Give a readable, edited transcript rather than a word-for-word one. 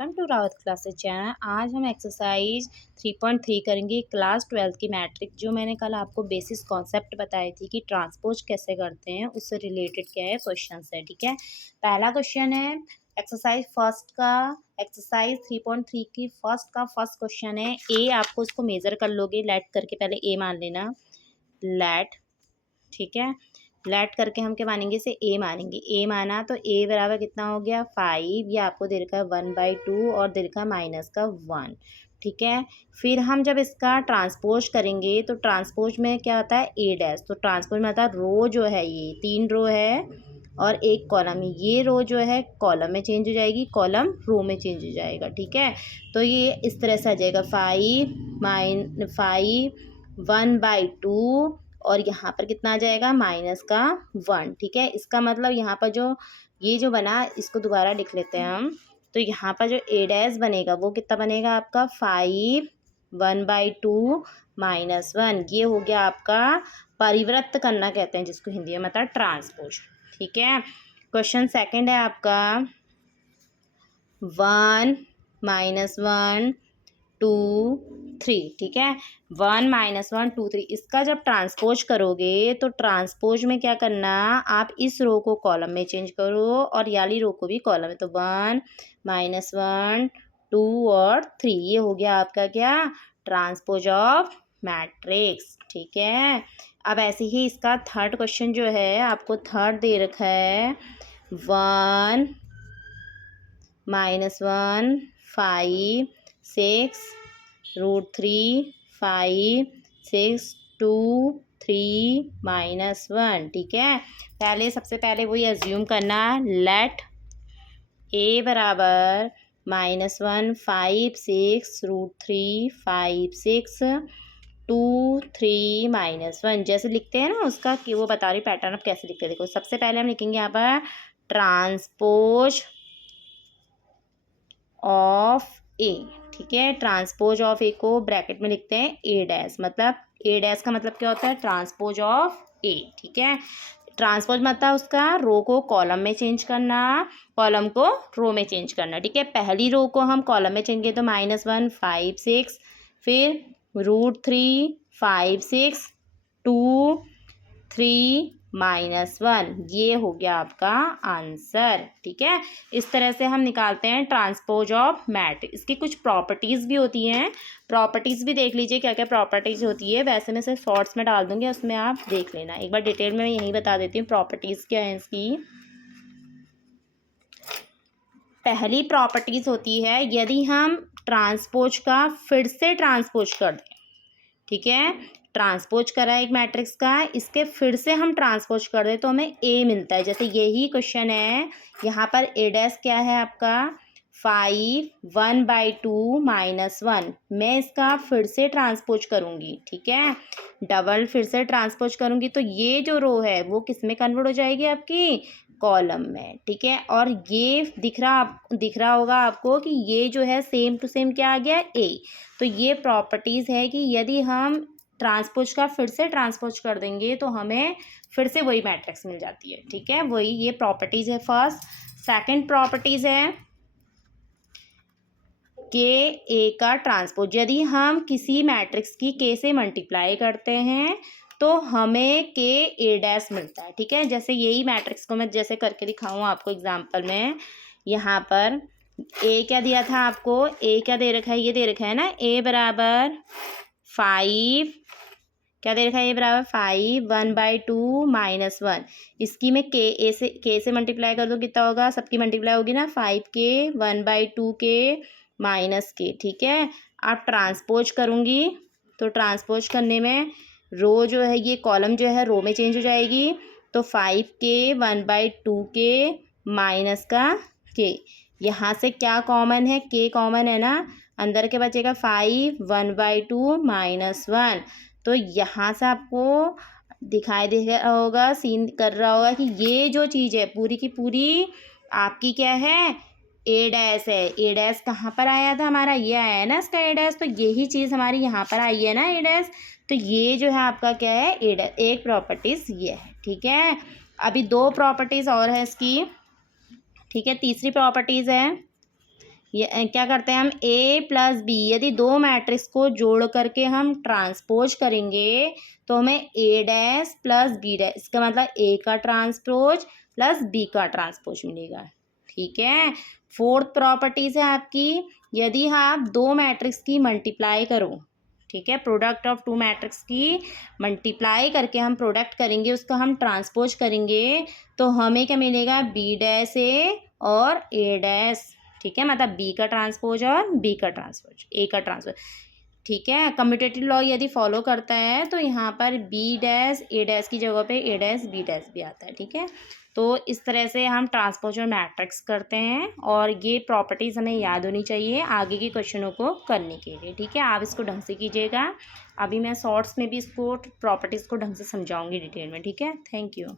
Welcome to Rawat classes channel. आज हम exercise 3.3 करेंगे क्लास 12 की मैट्रिक्स। जो मैंने कल आपको बेसिस कॉन्सेप्ट बताई थी कि ट्रांसपोज कैसे करते हैं, उससे रिलेटेड क्या है क्वेश्चन है। ठीक है, पहला क्वेश्चन है एक्सरसाइज 3.3 की फर्स्ट क्वेश्चन है। ए आपको इसको मेजर कर लोगे, लेट करके पहले ए मान लेना, लेट। ठीक है, लेट करके हम क्या मानेंगे, इसे ए मानेंगे। ए माना तो ए बराबर कितना हो गया 5। ये आपको दे रखा है 1/2 और दे रखा है माइनस का 1। ठीक है, फिर हम जब इसका ट्रांसपोज करेंगे तो ट्रांसपोज में क्या आता है ए डैश। तो ट्रांसपोज में आता है रो जो है, ये 3 रो है और एक कॉलम है। ये रो जो है कॉलम में चेंज हो जाएगी, कॉलम रो में चेंज हो जाएगा। ठीक है, तो ये इस तरह से आ जाएगा 5 1/2 और यहाँ पर कितना आ जाएगा माइनस का 1। ठीक है, इसका मतलब यहाँ पर जो ये जो बना, इसको दोबारा लिख लेते हैं हम। तो यहाँ पर जो ए डैश बनेगा वो कितना बनेगा आपका 5 1/2 -1। ये हो गया आपका परिवृत्त करना कहते हैं जिसको हिंदी में, मतलब ट्रांसपोज। ठीक है, क्वेश्चन सेकंड है आपका 1 -1 2 3। ठीक है, 1 -1 2 3, इसका जब ट्रांसपोज करोगे तो ट्रांसपोज में क्या करना, आप इस रो को कॉलम में चेंज करो और याली रो को भी कॉलम में। तो 1 -1 2 और 3, ये हो गया आपका क्या ट्रांसपोज ऑफ मैट्रिक्स। ठीक है, अब ऐसे ही इसका थर्ड क्वेश्चन जो है, आपको थर्ड दे रखा है 1 -1 5 6 √3 5 6 2 3 -1। ठीक है, सबसे पहले वही एज्यूम करना, लेट ए बराबर -1 5 6 √3 5 6 2 3 -1 जैसे लिखते हैं ना उसका, कि वो बता रही पैटर्न अब कैसे लिखते हैं। देखो, सबसे पहले हम लिखेंगे यहाँ पर ट्रांसपोज ऑफ ए। ठीक है, ट्रांसपोज ऑफ ए को ब्रैकेट में लिखते हैं ए डैश। मतलब ए डैश का मतलब क्या होता है, ट्रांसपोज ऑफ ए। ठीक है, ट्रांसपोज मतलब उसका रो को कॉलम में चेंज करना, कॉलम को रो में चेंज करना। ठीक है, पहली रो को हम कॉलम में चेंज किए तो -1 5 6, फिर √3 5 6 2 3 -1, ये हो गया आपका आंसर। ठीक है, इस तरह से हम निकालते हैं ट्रांसपोज ऑफ मैट्रिक्स। इसकी कुछ प्रॉपर्टीज़ भी होती हैं, प्रॉपर्टीज़ भी देख लीजिए क्या क्या प्रॉपर्टीज़ होती है। वैसे मैं से शॉर्ट्स में डाल दूंगी, उसमें आप देख लेना। एक बार डिटेल में मैं यही बता देती हूँ प्रॉपर्टीज़ क्या है इसकी। पहली प्रॉपर्टीज़ होती है, यदि हम ट्रांसपोज का फिर से ट्रांसपोज कर दें। ठीक है, ट्रांसपोज करा एक मैट्रिक्स का, इसके फिर से हम ट्रांसपोज कर दें तो हमें ए मिलता है। जैसे यही क्वेश्चन है, यहाँ पर ए डैश क्या है आपका 5 1/2 -1। मैं इसका फिर से ट्रांसपोज करूँगी। ठीक है, डबल फिर से ट्रांसपोज करूँगी तो ये जो रो है वो किस में कन्वर्ट हो जाएगी, आपकी कॉलम में। ठीक है, और ये दिख रहा होगा आपको कि ये जो है सेम टू सेम क्या आ गया ए। तो ये प्रॉपर्टीज़ है कि यदि हम ट्रांसपोज का फिर से ट्रांसपोज कर देंगे तो हमें फिर से वही मैट्रिक्स मिल जाती है। ठीक है, वही ये प्रॉपर्टीज़ है फर्स्ट। सेकंड प्रॉपर्टीज़ है के ए का ट्रांसपोज। यदि हम किसी मैट्रिक्स की के से मल्टीप्लाई करते हैं तो हमें के ए डैश मिलता है। ठीक है, जैसे यही मैट्रिक्स को मैं जैसे करके दिखाऊँ आपको एग्जांपल में। यहाँ पर ए क्या दिया था आपको, ए क्या दे रखा है, ये दे रखा है ना ए बराबर 5, क्या दे रखा है ए बराबर 5 1/2 -1। इसकी मैं के से मल्टीप्लाई कर दूँ, कितना होगा, सबकी मल्टीप्लाई होगी ना, 5 के 1/2 के -के। ठीक है, अब ट्रांसपोज करूँगी तो ट्रांसपोज करने में रो जो है, ये कॉलम जो है रो में चेंज हो जाएगी। तो 5 के 1/2 के माइनस का के, यहाँ से क्या कॉमन है, के कॉमन है ना, अंदर के बचेगा 5 1/2 -1। तो यहाँ से आपको दिखाई दे रहा होगा, सीन कर रहा होगा कि ये जो चीज़ है पूरी की पूरी आपकी क्या है, ए डैश है। ए डैश कहाँ पर आया था हमारा, ये आया है ना इसका ए डैश। तो यही चीज़ हमारी यहाँ पर आई है ना ए डैश। तो ये जो है आपका क्या है ए डैश, एक प्रॉपर्टीज़ ये है। ठीक है, अभी दो प्रॉपर्टीज़ और है इसकी। ठीक है, तीसरी प्रॉपर्टीज़ है, ये क्या करते हैं हम, ए प्लस बी, यदि दो मैट्रिक्स को जोड़ करके हम ट्रांसपोज करेंगे तो हमें ए डैश प्लस बी डैश, इसका मतलब ए का ट्रांसपोज प्लस बी का ट्रांसपोज मिलेगा। ठीक है। फोर्थ प्रॉपर्टीज है आपकी, यदि आप दो मैट्रिक्स की मल्टीप्लाई करो, ठीक है, प्रोडक्ट ऑफ टू मैट्रिक्स की मल्टीप्लाई करके हम प्रोडक्ट करेंगे, उसका हम ट्रांसपोज करेंगे तो हमें क्या मिलेगा, बी डैश ए और ए डैश। ठीक है, मतलब बी का ट्रांसपोज और बी का ट्रांसपोज, ए का ट्रांसपोज। ठीक है, कम्यूटेटिव लॉ यदि फॉलो करता है तो यहाँ पर बी डैश ए डैश की जगह पे ए डैश बी डैश भी आता है। ठीक है, तो इस तरह से हम ट्रांसपोज और मैट्रिक्स करते हैं और ये प्रॉपर्टीज़ हमें याद होनी चाहिए आगे के क्वेश्चनों को करने के लिए। ठीक है, आप इसको ढंग से कीजिएगा। अभी मैं शॉर्ट्स में भी इसको प्रॉपर्टीज़ को ढंग से समझाऊंगी डिटेल में। ठीक है, थैंक यू।